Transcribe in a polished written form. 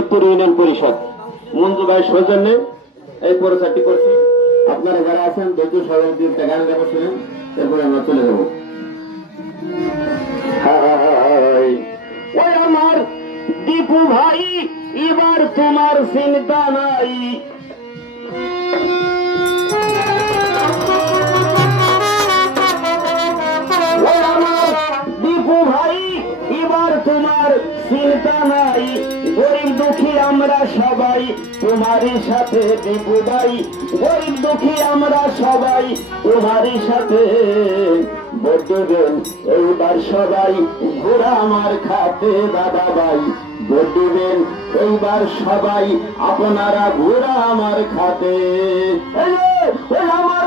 Lalitpur union পরিষদ মঞ্জু ভাই সৌজন্যে এই পুরস্কারটি করছি। আপনারা যারা আছেন ধৈর্য সহকারে তিনটা গান গাবো শুনেন, এরপরে আমরা চলে যাবো। ওই আমার দীপু ভাই, এবার তোমার চিন্তা নাই। ওই আমার দীপু ভাই, এবার তোমার চিন্তা নাই। গরিব দুঃখী আমরা সবাই তোমারই সাথে দীপু ভাই, গরিব দুঃখী আমরা সবাই তোমারই সাথে ভোট দেবেন এইবার সবাই ঘোড়া আমার খাতে দাদা ভাই। ভোট দেবেন এইবার সবাই আপনারা ঘোড়া আমার খাতে। আমার